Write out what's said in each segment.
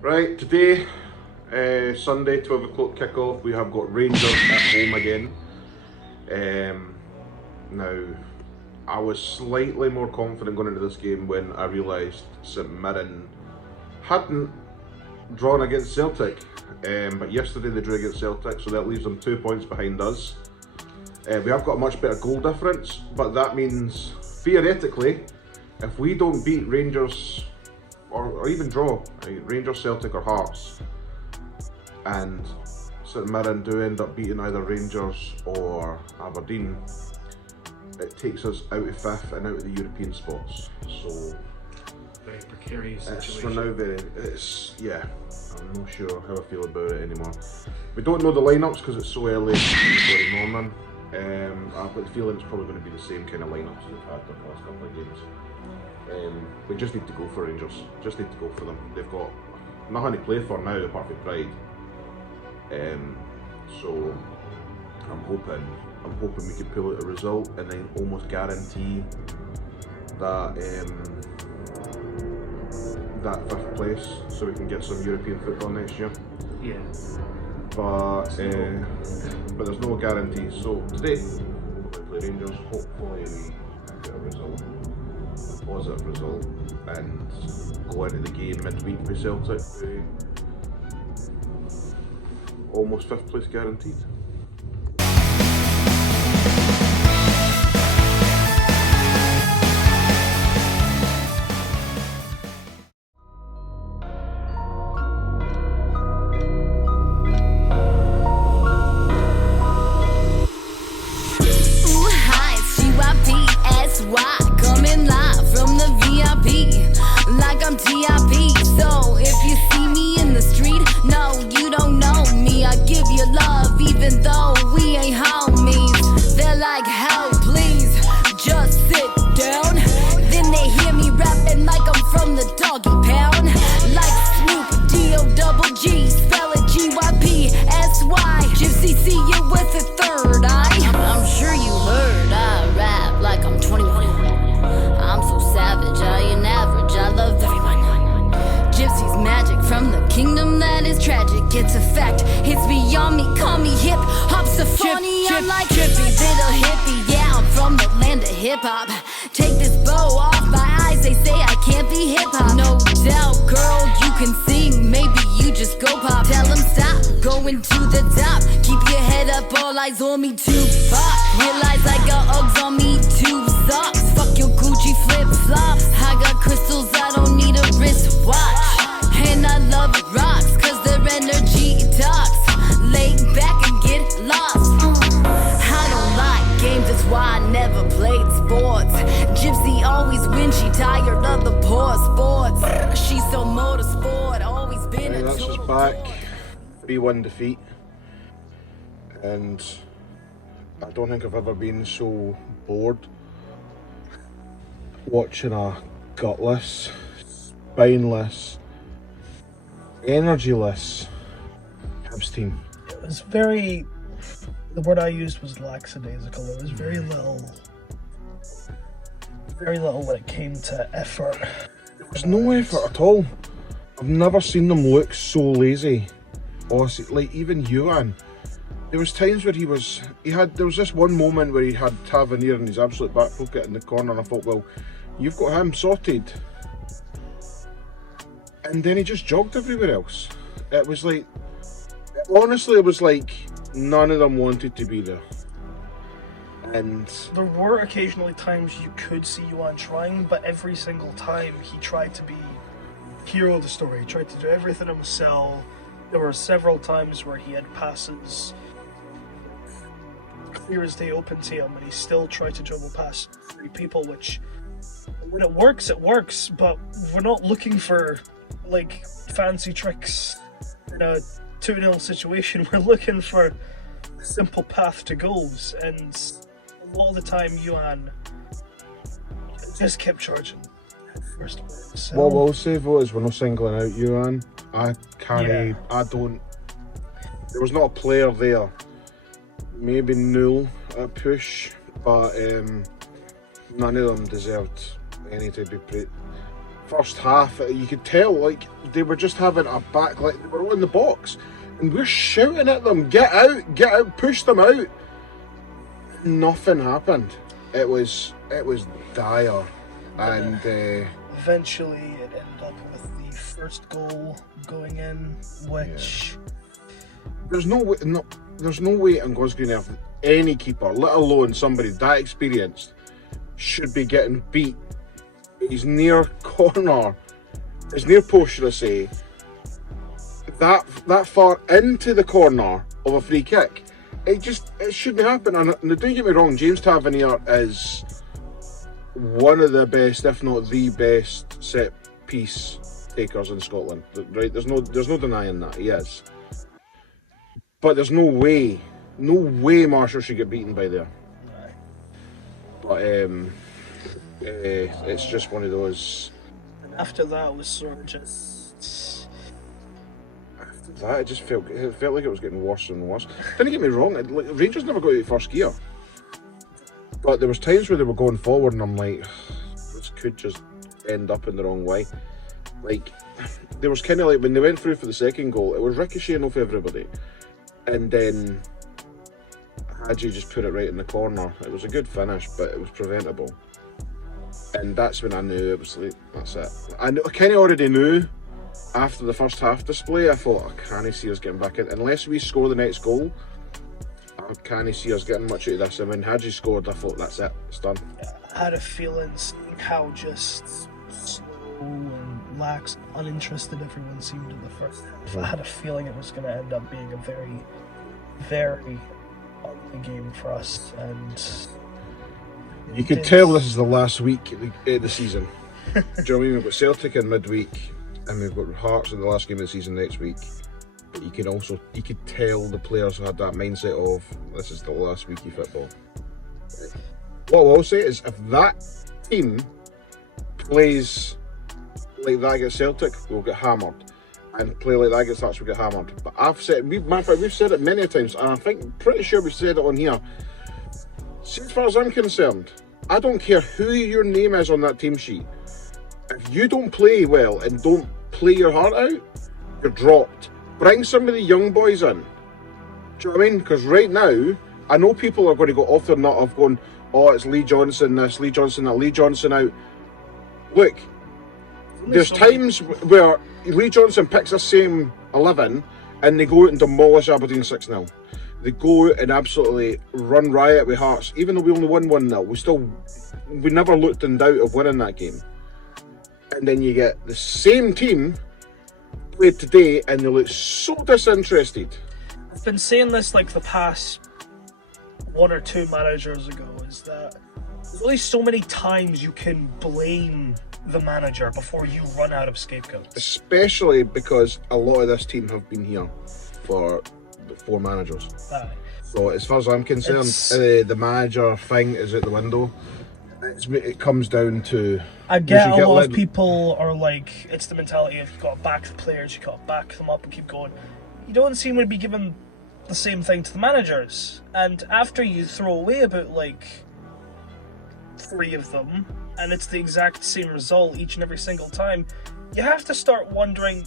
Right, today, Sunday, 12 o'clock kick-off, we have got Rangers at home again. Now, I was slightly more confident going into this game when I realised St Mirren hadn't drawn against Celtic. But yesterday they drew against Celtic, so that leaves them 2 points behind us. We have got a much better goal difference, but that means, theoretically, if we don't beat Rangers, or even draw Rangers, Celtic or Hearts, and St Mirren do end up beating either Rangers or Aberdeen, it takes us out of 5th and out of the European spots. So very precarious situation. For now, yeah, I'm not sure how I feel about it anymore. We don't know the lineups because it's so early in the morning. I've got the feeling it's probably going to be the same kind of lineups as we've had the past couple of games. We just need to go for Rangers. Just need to go for them. They've got nothing to play for now apart from pride. So I'm hoping we can pull out a result and then almost guarantee that that 5th place, so we can get some European football next year. Yeah. But there's no guarantee. So today we'll play Rangers. Hopefully we get a result, a positive result, and go into the game midweek with Celtic. Almost 5th place guaranteed. Coming live from the VIP, like I'm TIP. So if you see me in the street, no, you don't know me. I give you love even though we ain't homies. They're like, hell, please, just sit down. Then they hear me rapping like I'm from the doggy pound. Like Snoop, D-O-double-G, spell it G-Y-P-S-Y. Gypsy, see you with a third eye. I'm sure you heard I rap like I'm 21. I'm so savage, I ain't average, I love everyone. Gypsy's magic from the kingdom that is tragic. It's a fact, it's beyond me, call me hip hop symphony. I'm like trippy, little hippie, yeah, I'm from the land of hip hop. Take this bow off my eyes, they say I can't be hip hop. No doubt, girl, you can sing, maybe you just go pop. Tell them stop, going to the top. Keep your head up, all eyes on me, Tupac. Realize I got Uggs on me, 2 socks. Fuck your Gucci flip-flops. I got crystals, I don't need a wristwatch. And I love rocks, cause their energy talks. Lay back and get lost. I don't like games, that's why I never played sports. Gypsy always wins, she tired of the poor sports. She's so motorsport, always been a That's us back, 3-1 defeat. And I don't think I've ever been so bored watching a gutless, spineless, energyless Hibs team. It was very, the word I used was lackadaisical. There was very little when it came to effort. There was no effort at all. I've never seen them look so lazy. Honestly, like even Yuan. There was times where there was this one moment where he had Tavernier in his absolute back pocket in the corner, and I thought, well, you've got him sorted. And then he just jogged everywhere else. It was like, honestly, it was like none of them wanted to be there. And there were occasionally times you could see Yuan trying, but every single time he tried to be hero of the story. He tried to do everything himself. There were several times where he had passes clear as day open to him, and he still tried to dribble past 3 people, which, when it works, but we're not looking for, like, fancy tricks in a 2-0 situation. We're looking for a simple path to goals, and a lot of the time, Yuan just kept charging. First of all. So, what we'll say though is we're not singling out Yuan. There was not a player there. Maybe Null at a push, but none of them deserved any to be first half, you could tell like they were just having a back, like they were all in the box, and we're shouting at them, get out, push them out. Nothing happened. It was dire, and eventually it ended up with the first goal going in, which there's no way on God's green earth any keeper, let alone somebody that experienced, should be getting beat. He's near corner, his near post, should I say, that far into the corner of a free kick. It shouldn't happen. And don't get me wrong, James Tavernier is one of the best, if not the best, set piece takers in Scotland. Right? There's no denying that he is. But there's no way Marshall should get beaten by there. But it's just one of those. After that, it was sort of just. After that, it felt like it was getting worse and worse. Don't get me wrong, Rangers never got out of first gear. But there was times where they were going forward, and I'm like, this could just end up in the wrong way. Like, there was kind of like when they went through for the second goal, it was ricocheting off everybody, and then Hadji just put it right in the corner. It was a good finish, but it was preventable. And that's when I knew it was like, that's it. I kind of already knew after the first half display. I thought, I can't see us getting back in. Unless we score the next goal, I can't see us getting much out of this. And when Hadji scored, I thought, that's it, it's done. I had a feeling how just slow and lax, uninterested everyone seemed in the first half. I had a feeling it was going to end up being a very, very ugly game for us, and you could tell this is the last week of the season. Do you know what I mean? We've got Celtic in midweek, and we've got Hearts in the last game of the season next week. But you could tell the players had that mindset of, this is the last week of football. What I will say is, if that team plays like that against Celtic, we'll get hammered. And play like that against Hearts, we'll get hammered. But we've said it many times, and I think, pretty sure we've said it on here. See, as far as I'm concerned, I don't care who your name is on that team sheet. If you don't play well and don't play your heart out, you're dropped. Bring some of the young boys in. Do you know what I mean? Because right now, I know people are going to go off their nut of going, oh, it's Lee Johnson this, Lee Johnson that, Lee Johnson out. Look, there's times where Lee Johnson picks the same 11 and they go out and demolish Aberdeen 6-0. They go out and absolutely run riot with Hearts. Even though we only won 1-0, we never looked in doubt of winning that game. And then you get the same team played today and they look so disinterested. I've been saying this like the past one or two managers ago, is that there's only so many times you can blame the manager before you run out of scapegoats. Especially because a lot of this team have been here for 4 managers. Aye. So as far as I'm concerned, the manager thing is out the window. It comes down to... I get a lot of people are like, it's the mentality of you've got to back the players, you've got to back them up and keep going. You don't seem to be given the same thing to the managers. And after you throw away about like 3 of them, and it's the exact same result each and every single time, you have to start wondering,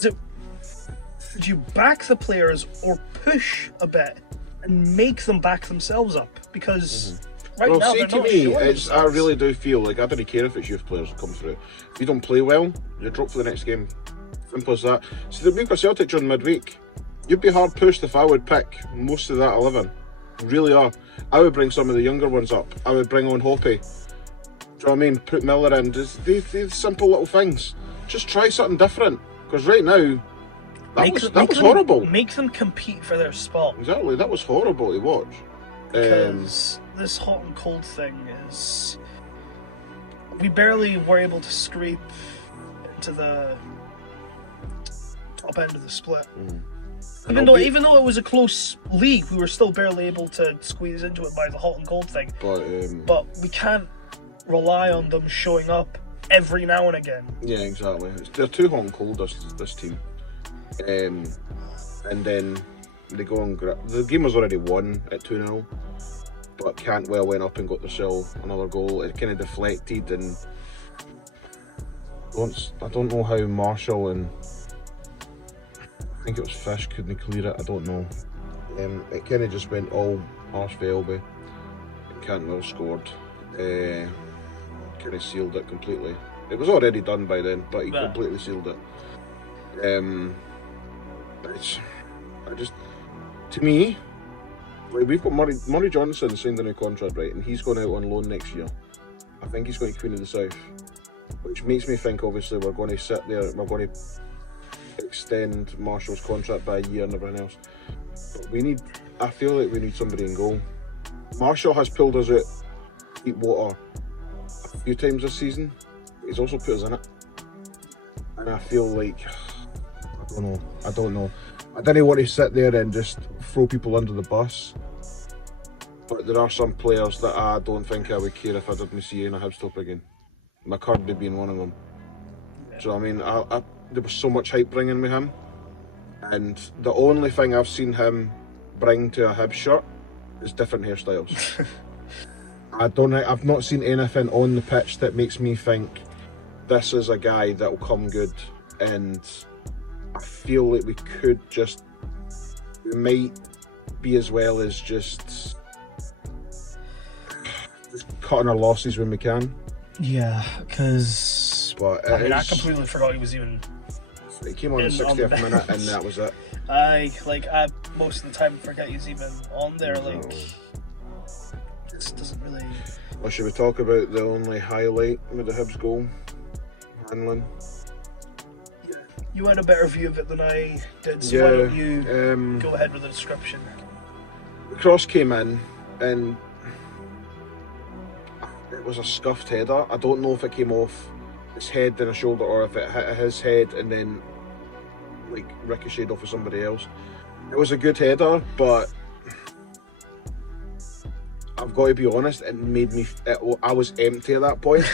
should you back the players or push a bit and make them back themselves up? Because right now they're not sure. I really do feel like I don't care if it's youth players that come through. If you don't play well, you're dropped for the next game. Simple as that. So we've got Celtic during midweek. You'd be hard pushed if I would pick most of that 11. Really are. I would bring some of the younger ones up. I would bring on Hoppy. Do you know what I mean? Put Miller in. These simple little things. Just try something different. Because right now, that was horrible. Make them compete for their spot. Exactly. That was horrible to watch. Because this hot and cold thing is... We barely were able to scrape into the top end of the split. Even though it was a close league, we were still barely able to squeeze into it by the hot and cold thing. But we can't rely on them showing up every now and again. Yeah, exactly. They're too hot and cold, this team. And then they go on. The game was already won at 2-0, but Cantwell went up and got themselves another goal. It kind of deflected, and don't know how Marshall and I think it was Fish couldn't clear it. I don't know. It kind of just went all arse for Elby. Cantwell scored. Kind of sealed it completely. It was already done by then, but he completely sealed it. To me, like, we've got Murray Johnson signed a new contract, right, and he's going out on loan next year. I think he's going to Queen of the South, which makes me think obviously we're going to sit there, we're going to extend Marshall's contract by a year and everything else. But I feel like we need somebody in goal. Marshall has pulled us out deep water a few times this season. He's also put us in it. And I feel like, I don't know. I didn't want to sit there and just throw people under the bus. But there are some players that I don't think I would care if I didn't see in a Hibs top again. McCurdy being one of them. Do you know what I mean? There was so much hype bringing with him. And the only thing I've seen him bring to a Hibs shirt is different hairstyles. I've not seen anything on the pitch that makes me think this is a guy that'll come good, and I feel like we might be as well as just cutting our losses when we can. Yeah, because I completely forgot he was even. He came on the 60th minute, and that was it. I most of the time forget he's even on there. Like, this doesn't really. Well, should we talk about the only highlight with the Hibs goal? Hanlon. You had a better view of it than I did, so why don't you go ahead with the description? The cross came in, and it was a scuffed header. I don't know if it came off his head then a shoulder, or if it hit his head and then like ricocheted off of somebody else. It was a good header, but I've got to be honest, it made me. I was empty at that point,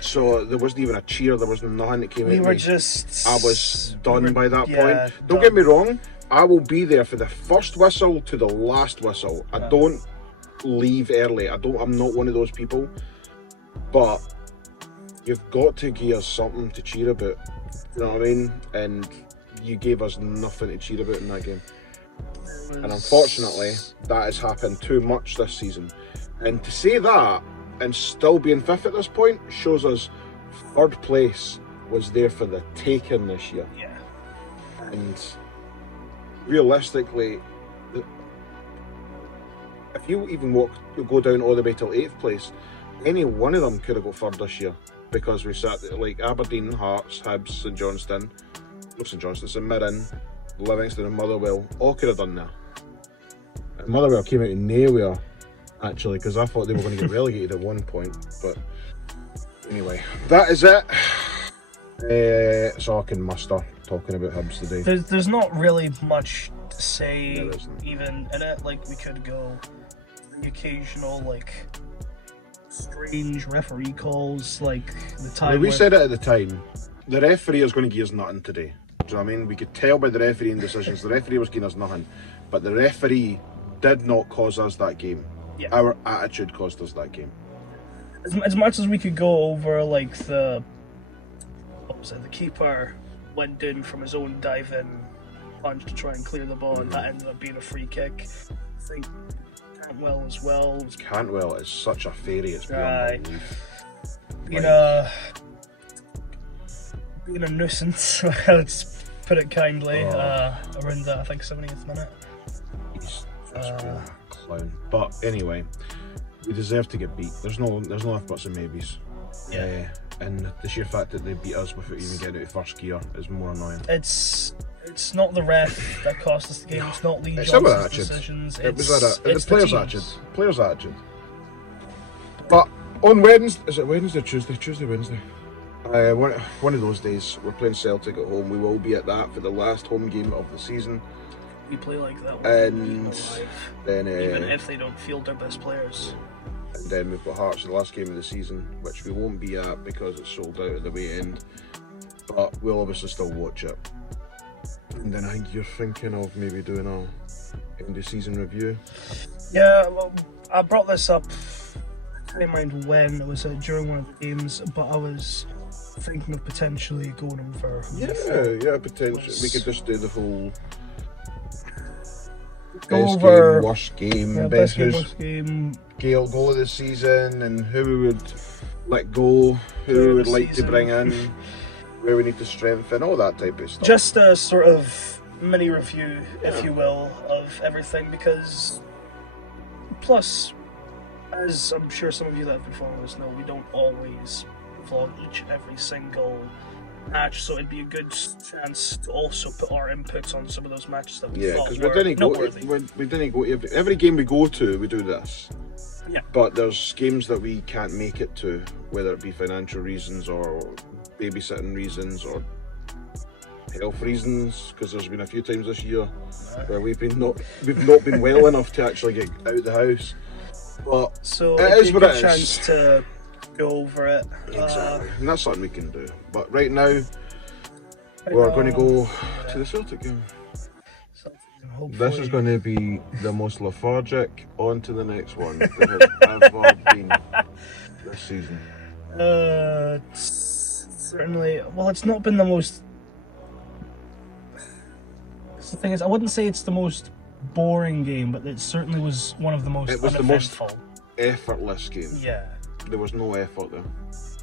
so there wasn't even a cheer. There was nothing that came. I was done by that point. Don't get me wrong. I will be there for the first whistle to the last whistle. I don't leave early. I'm not one of those people. But you've got to give us something to cheer about. You know what I mean? And you gave us nothing to cheer about in that game. And unfortunately, that has happened too much this season. And to say that and still being fifth at this point shows us third place was there for the taking this year. Yeah. And realistically, if you even go down all the way till 8th place, any one of them could have got third this year, because we sat there, like Aberdeen, Hearts, Hibs, St Johnstone, St Mirren, Livingston and Motherwell all could have done that. And Motherwell came out of nowhere, actually, because I thought they were going to get relegated at one point. But anyway, that is it. So I can muster talking about Hibs today. There's not really much to say, even in it. Like, we could go the occasional, like, strange referee calls, like the time. We said it at the time. The referee is going to give us nothing today. Do you know what I mean? We could tell by the refereeing decisions. The referee was giving us nothing, but the referee did not cause us that game. Yeah. Our attitude caused us that game. As much as we could go over, like, the keeper went in from his own dive-in punch to try and clear the ball, and that ended up being a free kick. I think Cantwell as well. Cantwell is such a fairy, it's beyond belief. Being a nuisance, let's put it kindly, around the, I think, 70th minute. He's just a clown. But anyway, we deserve to get beat. There's no if buts and maybes. Yeah. And the sheer fact that they beat us without even getting out of first gear is more annoying. It's not the ref that cost us the game. It's not Lee Johnson's decisions. It's the players' attitude. But on Wednesday, is it Wednesday or Tuesday? Wednesday. One of those days, we're playing Celtic at home. We will be at that for the last home game of the season. We play like that, and then even if they don't field their best players. And then we've got Hearts in the last game of the season, which we won't be at because it's sold out at the way end. But we'll obviously still watch it. And then I think you're thinking of maybe doing a end of season review. Yeah, well, I brought this up. I can't remember when it was during one of the games, but I was thinking of potentially going over. Yeah, potentially. We could just do the whole Go best over game, worst game, best game, who's worst game. goal of the season, and who we would let go, who we would like to bring in, where we need to strengthen, all that type of stuff. Just a sort of mini review, if you will, of everything, because plus, as I'm sure some of you that have been following us know, we don't always vlog each and every single match, so it'd be a good chance to also put our inputs on some of those matches that we thought because were noteworthy. we didn't go every game we go to, we do this. Yeah. But there's games that we can't make it to, whether it be financial reasons or babysitting reasons or health reasons, because there's been a few times this year where we've not been well enough to actually get out of the house. But So it it'd is be a what good it chance is. to go over it. Exactly. And that's something we can do. But right now, we're going to go to the Celtic game. This is going to be the most lethargic. On to the next one that has ever been this season. Certainly. Well, it's not been the most. The thing is, I wouldn't say it's the most boring game, but it certainly was one of the most It was the most uneventful. effortless game. Yeah. There was no effort there.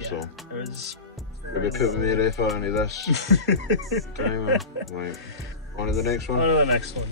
Yeah. So It was. maybe putting more effort into this. Right. On to the next one. On to the next one.